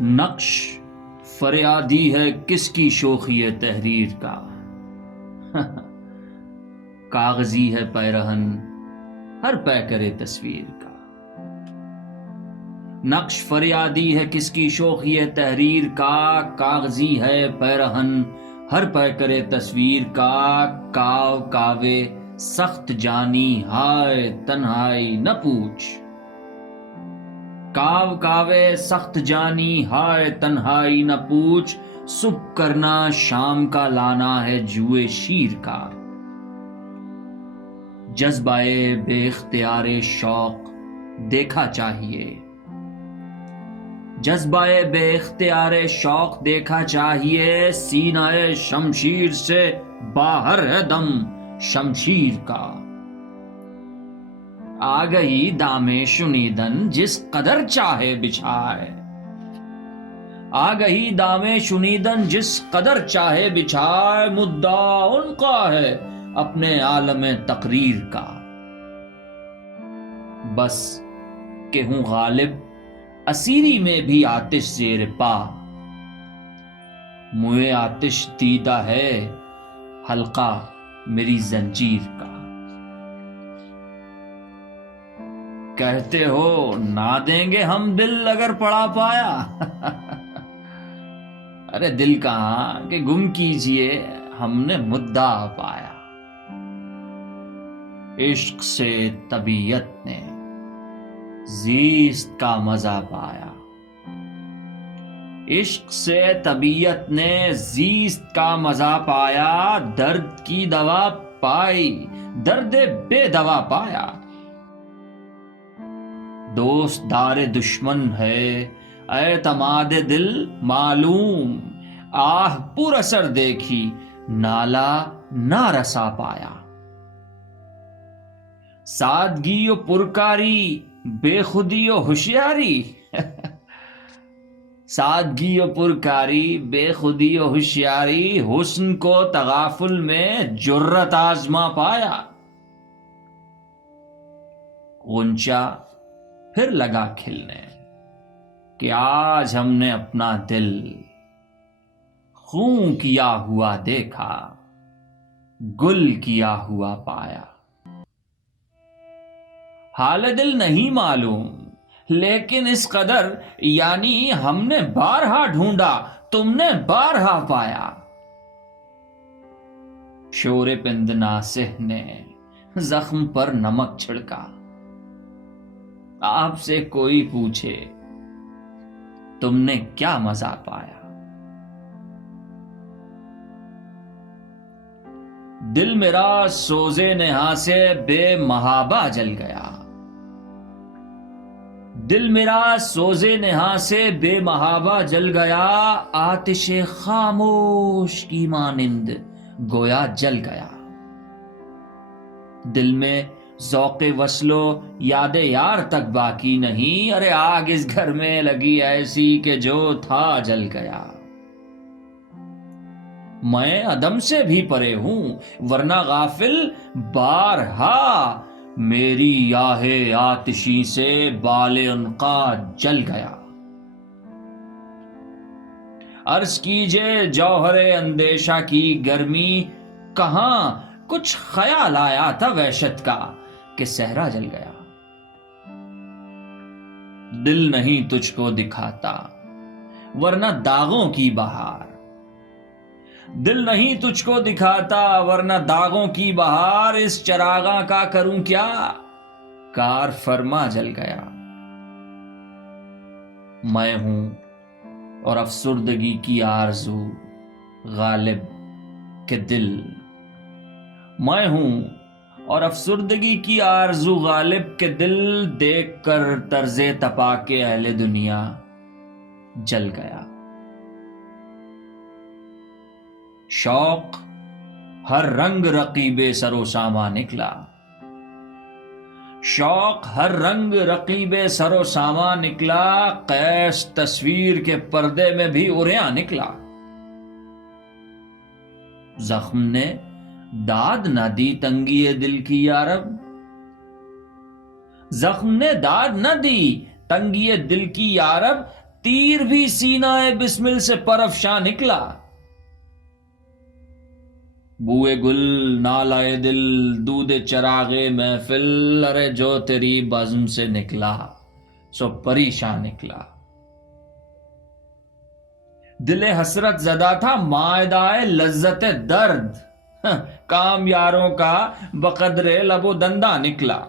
نقش فریادی ہے کس کی شوخی تحریر کا، کاغذی ہے پیرہن ہر پیکر تصویر کا۔ نقش فریادی ہے کس کی شوخی تحریر کا، کاغذی ہے پیرہن ہر پیکر تصویر کا۔ کاو کاوے سخت جانی ہائے تنہائی نہ پوچھ، کاو کاوے سخت جانی ہائے تنہائی نہ پوچھ۔ صبح کرنا شام کا لانا ہے جوئے شیر کا، جذبہ بے اختیار شوق دیکھا چاہیے، جذبہ بے اختیار شوق دیکھا چاہیے۔ سینہ شمشیر سے باہر ہے دم شمشیر کا، آ گئی دام شنیدن جس قدر چاہے بچھائے، آ گئی دام شنیدن جس قدر چاہے بچھائے۔ مدعا ان کا ہے اپنے عالم تقریر کا، بس کہ ہوں غالب اسیری میں بھی آتش زیر پا، موئے آتش دیدہ ہے حلقہ میری زنجیر کا۔ کہتے ہو نہ دیں گے ہم دل اگر پڑا پایا، ارے دل کہاں کہ گم کیجئے ہم نے مدعا پایا۔ عشق سے طبیعت نے زیست کا مزہ پایا، عشق سے طبیعت نے زیست کا مزہ پایا۔ درد کی دوا پائی درد بے دوا پایا، دوست دار دشمن ہے اعتماد دل معلوم، آہ پر اثر دیکھی نالا نہ رسا پایا۔ سادگی و پرکاری بے خودی و ہوشیاری، سادگی و پرکاری بے خودی و ہوشیاری، حسن کو تغافل میں جرت آزما پایا۔ غنچہ پھر لگا کھلنے کہ آج ہم نے اپنا دل خون کیا ہوا دیکھا، گل کیا ہوا پایا۔ حال دل نہیں معلوم لیکن اس قدر، یعنی ہم نے بارہا ڈھونڈا تم نے بارہا پایا۔ شور پند ناصح نے زخم پر نمک چھڑکا، آپ سے کوئی پوچھے تم نے کیا مزہ پایا۔ دل میرا سوزے نہا سے بے محابہ جل گیا، دل میرا سوزے نہا سے بے محابہ جل گیا، آتش خاموش کی مانند گویا جل گیا۔ دل میں ذوق وصلو یاد یار تک باقی نہیں، ارے آگ اس گھر میں لگی ایسی کہ جو تھا جل گیا۔ میں عدم سے بھی پرے ہوں ورنہ غافل بارہا میری آہ آتشی سے بال عنقا جل گیا۔ عرض کیجے جوہر اندیشہ کی گرمی کہاں، کچھ خیال آیا تھا وحشت کا کہ صحرا جل گیا۔ دل نہیں تجھ کو دکھاتا ورنہ داغوں کی بہار، دل نہیں تجھ کو دکھاتا ورنہ داغوں کی بہار، اس چراغاں کا کروں کیا کار فرما جل گیا۔ میں ہوں اور افسردگی کی آرزو غالب کہ دل، میں ہوں اور افسردگی کی آرزو غالب کہ دل، دیکھ کر طرز تپا کے اہل دنیا جل گیا۔ شوق ہر رنگ رقیب سر و ساما نکلا، شوق ہر رنگ رقیب سر و ساما نکلا، قیس تصویر کے پردے میں بھی عریاں نکلا۔ زخم نے داد نہ دی تنگی دل کی یارب، زخم نے داد نہ دی تنگی دل کی یارب، تیر بھی سینہ بسمل سے پرافشاں نکلا. بوئے گل نالائے دل دودھ چراغے محفل، ارے جو تیری بزم سے نکلا سو پریشان نکلا. دل حسرت زدہ تھا مائدہ لذت درد، کام یاروں کا بقدر لب و دندہ نکلا.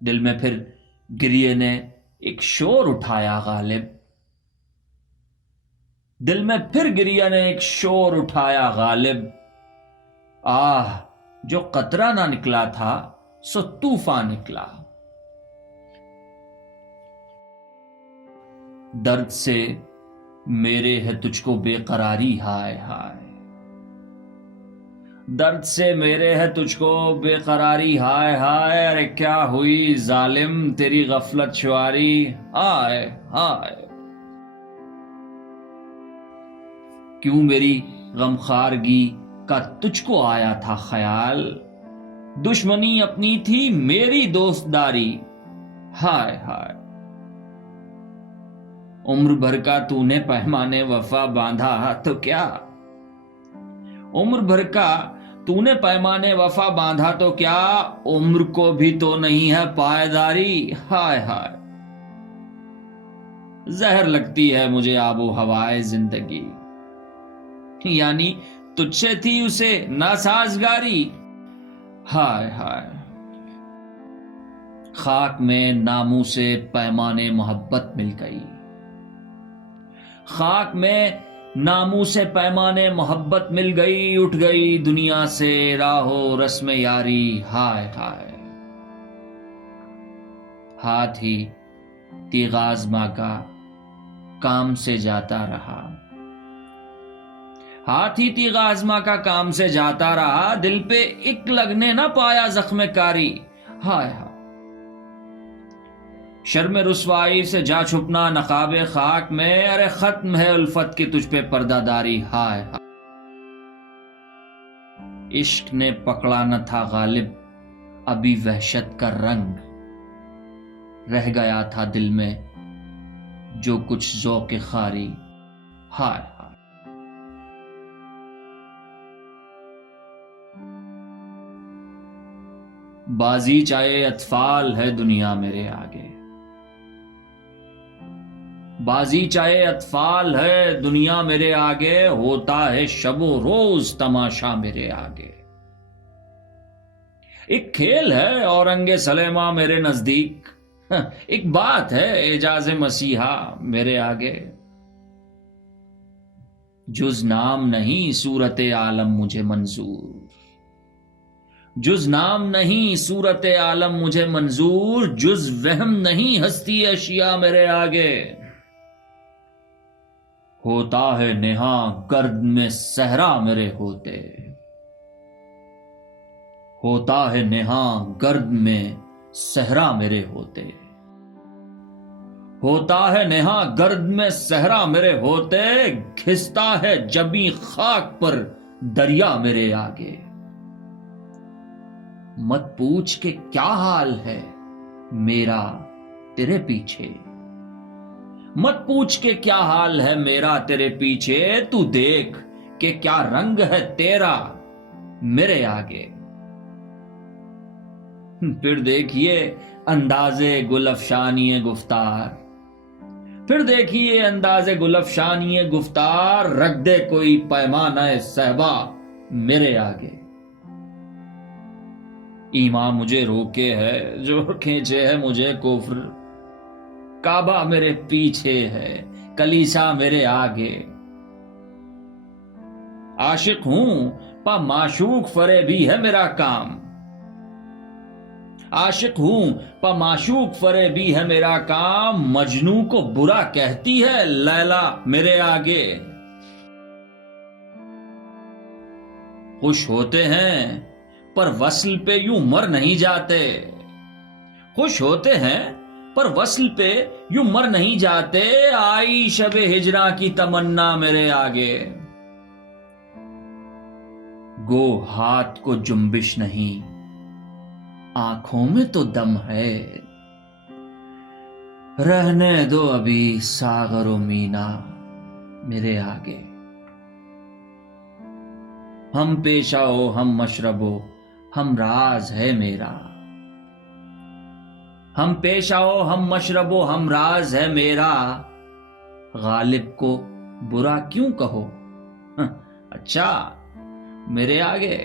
دل میں پھر گریے نے ایک شور اٹھایا غالب، دل میں پھر گریہ نے ایک شور اٹھایا غالب. آہ جو قطرہ نہ نکلا تھا سو طوفان نکلا. درد سے میرے ہے تجھ کو بے قراری ہائے ہائے، درد سے میرے ہے تجھ کو بے قراری ہائے ہائے. ارے کیا ہوئی ظالم تیری غفلت شواری ہائے ہائے. کیوں میری غمخارگی کا تجھ کو آیا تھا خیال، دشمنی اپنی تھی میری دوستداری ہائے ہائے. عمر بھر کا تو نے پیمانے وفا باندھا تو کیا، عمر بھر کا تو نے پیمانے وفا باندھا تو کیا، عمر کو بھی تو نہیں ہے پائیداری ہائے ہائے. زہر لگتی ہے مجھے آب و ہوائے زندگی، یعنی تجھ سے تھی اسے ناسازگاری ہائے ہائے. خاک میں ناموں سے پیمانے محبت مل گئی، خاک میں ناموں سے پیمانے محبت مل گئی. اٹھ گئی دنیا سے راہو رسم یاری ہائے ہائے. ہاتھ ہی تیغ آزما کا کام سے جاتا رہا، ہاتھ ہی تیغ آزما کا کام سے جاتا رہا. دل پہ ایک لگنے نہ پایا زخم کاری ہائے ہائے. شرم رسوائی سے جا چھپنا نقاب خاک میں، ارے ختم ہے الفت کی تجھ پہ پردہ داری ہائے ہائے. عشق نے پکڑا نہ تھا غالب ابھی وحشت کا رنگ، رہ گیا تھا دل میں جو کچھ ذوق خاری ہائے ہائے. بازی چاہے اطفال ہے دنیا میرے آگے، بازی چاہے اطفال ہے دنیا میرے آگے، ہوتا ہے شب و روز تماشا میرے آگے. ایک کھیل ہے اورنگ سلیماں میرے نزدیک، ایک بات ہے اعجاز مسیحا میرے آگے. جز نام نہیں صورت عالم مجھے منظور، جز نام نہیں صورت عالم مجھے منظور، جز وہم نہیں ہستی اشیاء میرے آگے. ہوتا ہے نہاں گرد میں صحرا میرے ہوتے، ہوتا ہے نہاں گرد میں صحرا میرے ہوتے، ہوتا ہے نہاں گرد میں صحرا میرے ہوتے. گھستا ہے جبیں خاک پر دریا میرے آگے. مت پوچھ کہ کیا حال ہے میرا تیرے پیچھے، مت پوچھ کہ کیا حال ہے میرا تیرے پیچھے. تو دیکھ کہ کیا رنگ ہے تیرا میرے آگے. پھر دیکھیے انداز گل افشانی گفتار، پھر دیکھیے انداز گل افشانی گفتار. رکھ دے کوئی پیمانہ صہبا میرے آگے. ایمان مجھے روکے ہے جو کھینچے ہے مجھے کفر، کعبہ میرے پیچھے ہے کلیسا میرے آگے. عاشق ہوں پا معشوق فریبی ہے میرا کام، عاشق ہوں پا معشوق فریبی ہے میرا کام. مجنوں کو برا کہتی ہے لیلا میرے آگے. خوش ہوتے ہیں پر وصل پہ یوں مر نہیں جاتے، خوش ہوتے ہیں پر وصل پہ یوں مر نہیں جاتے. آئی شب ہجراں کی تمنا میرے آگے. گو ہاتھ کو جنبش نہیں آنکھوں میں تو دم ہے، رہنے دو ابھی ساغر و مینا میرے آگے، ہم پیشہ ہو ہم مشرب ہو ہم راز ہے میرا، ہم پیشہ ہو ہم مشرب ہو ہم راز ہے میرا، غالب کو برا کیوں کہو، اچھا میرے آگے